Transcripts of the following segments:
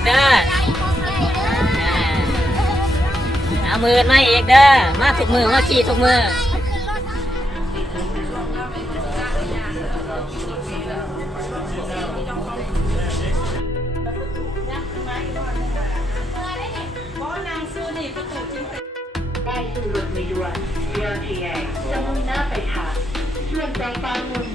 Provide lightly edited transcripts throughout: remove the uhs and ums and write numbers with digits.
กเด้อเอามือมาอีกเด้อมาทุกมือมาขี่ทุกมือได้สู่รถเมล์ด่วน BRTA จะมุ่งหน้าไปทางเมืองจางปามุน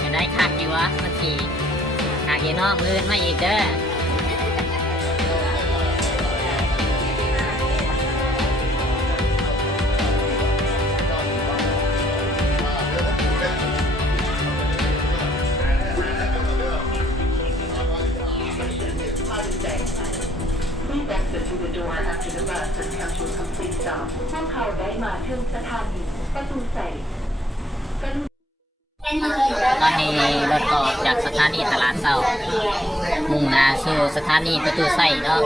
จะได้ขักอยู่วะมาขี่ขักอยู่นอกมือมาอีกเด้อพวกเขาได้มาถึงสถานีประตูใส่ตอนนี้รถออกจากสถานีตลาดเศร้ามุ่งหน้าสู่สถานีประตูไส้เนาะ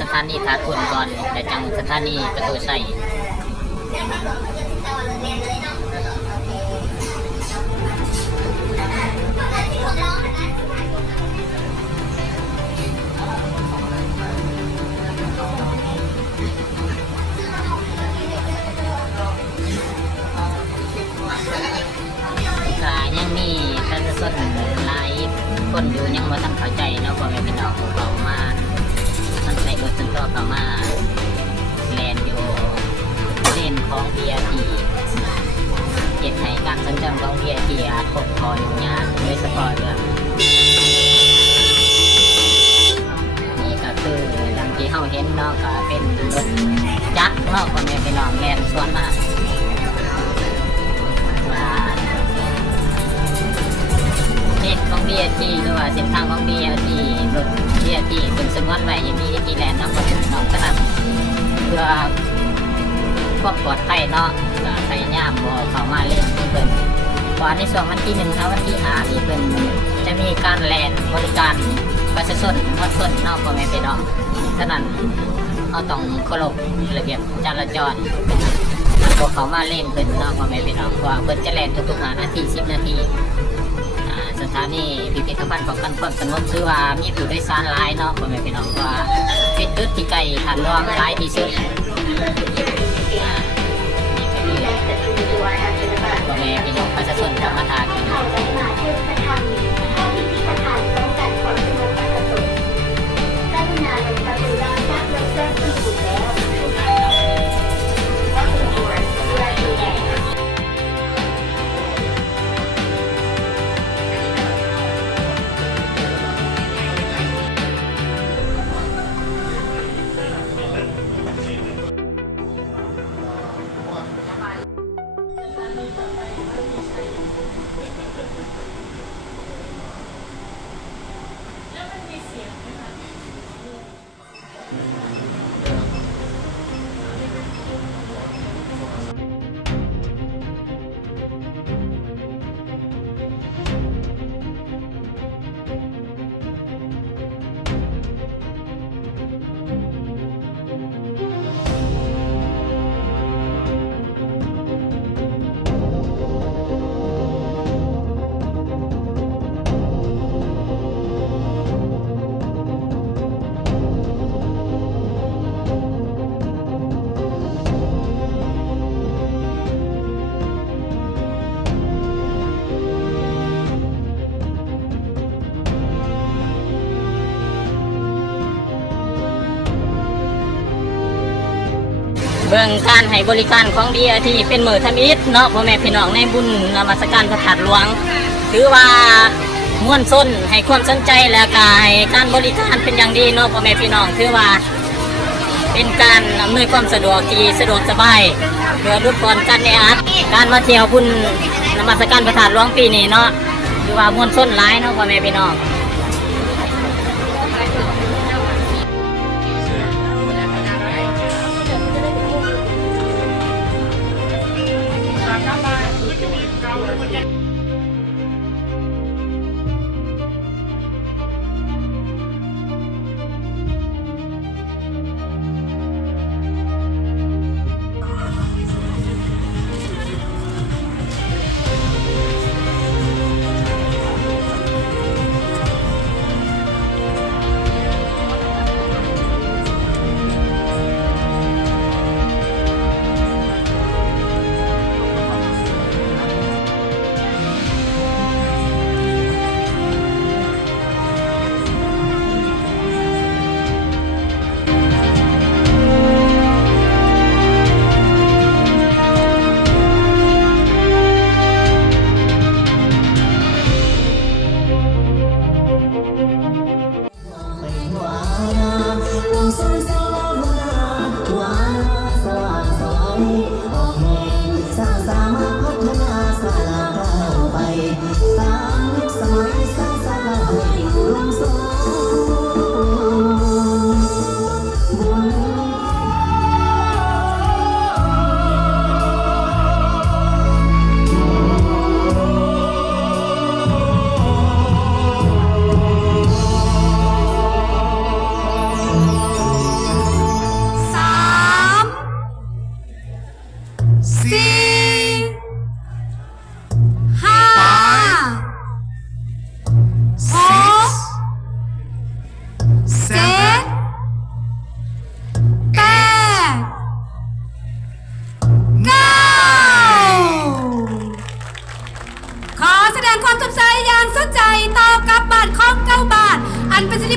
สถานีขาคุณก่อนแต่จังสถานีประตูไส้ยังมีท่านส่วนหลายคนอยู่ยังมาตั้งเข้าใจเนาะว่าแม่พี่น้องเขามาท่านใส่รถจนต่อเขามาแลนอยู่เล่นของ BRT เก็บให้การสัญจรของ BRT อาจพบคอยงานโดยเฉพาะเรื่องนี่ก็คือดังที่เขาเห็นเนาะก็เป็นรถจักรเนาะว่าแม่พี่น้องแลนสวนมาของ BRT หรือว่าเส้นทางของ BRT รถ BRT เป็นสมวนไว้ยังมีที่แลนด์น้องก็น้องขนาดเพื่อความปลอดภัยเนาะก็พยายามบ่เข้ามาเล่นเพิ่นวันใน2วันที่1ครับวันที่5นี่เพิ่นจะมีการแลนด์บริการประชาชนมดเพิ่นเนาะพ่อแม่พี่น้องฉะนั้นเราต้องเคารพระเบียบจราจรบ่เข้ามาเล่นเพิ่นเนาะพ่อแม่พี่น้องเพราะว่าเพิ่นจะแลนด์ทุกๆ5นาที10นาทีสถานีพิพิธภัณฑ์ป้องกันความสงบคือว่ามีผู้โดยสารหลายเนาะพ่อแม่พี่น้องว่าเป็นจุดที่ใกล้ฐานรองหลายที่สุดนี่ก็คือพ่อแม่พี่น้องประชาชนธรรมทานเบื้องการให้บริการของ BRT เป็นมือทมิตรเนาะพ่อแม่พี่น้องในบุญนมัสการพระธาตุหลวงถือว่าม่วนส้นให้ความสนใจและการบริการเป็นอย่างดีเนาะพ่อแม่พี่น้องถือว่าเป็นการอำนวยความสะดวกที่สะดวกสบายเพื่อลดการแออัดการมาเที่ยวบุญนมัสการพระธาตุหลวงปีนี้เนาะถือว่าม่วนส้นหลายเนาะพ่อแม่พี่น้อง เ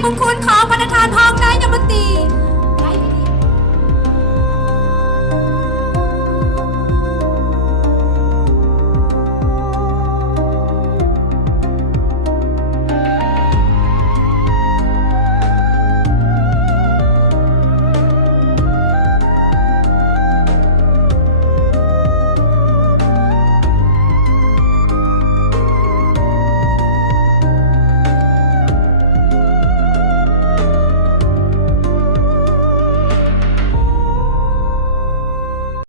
พวกคุณขอ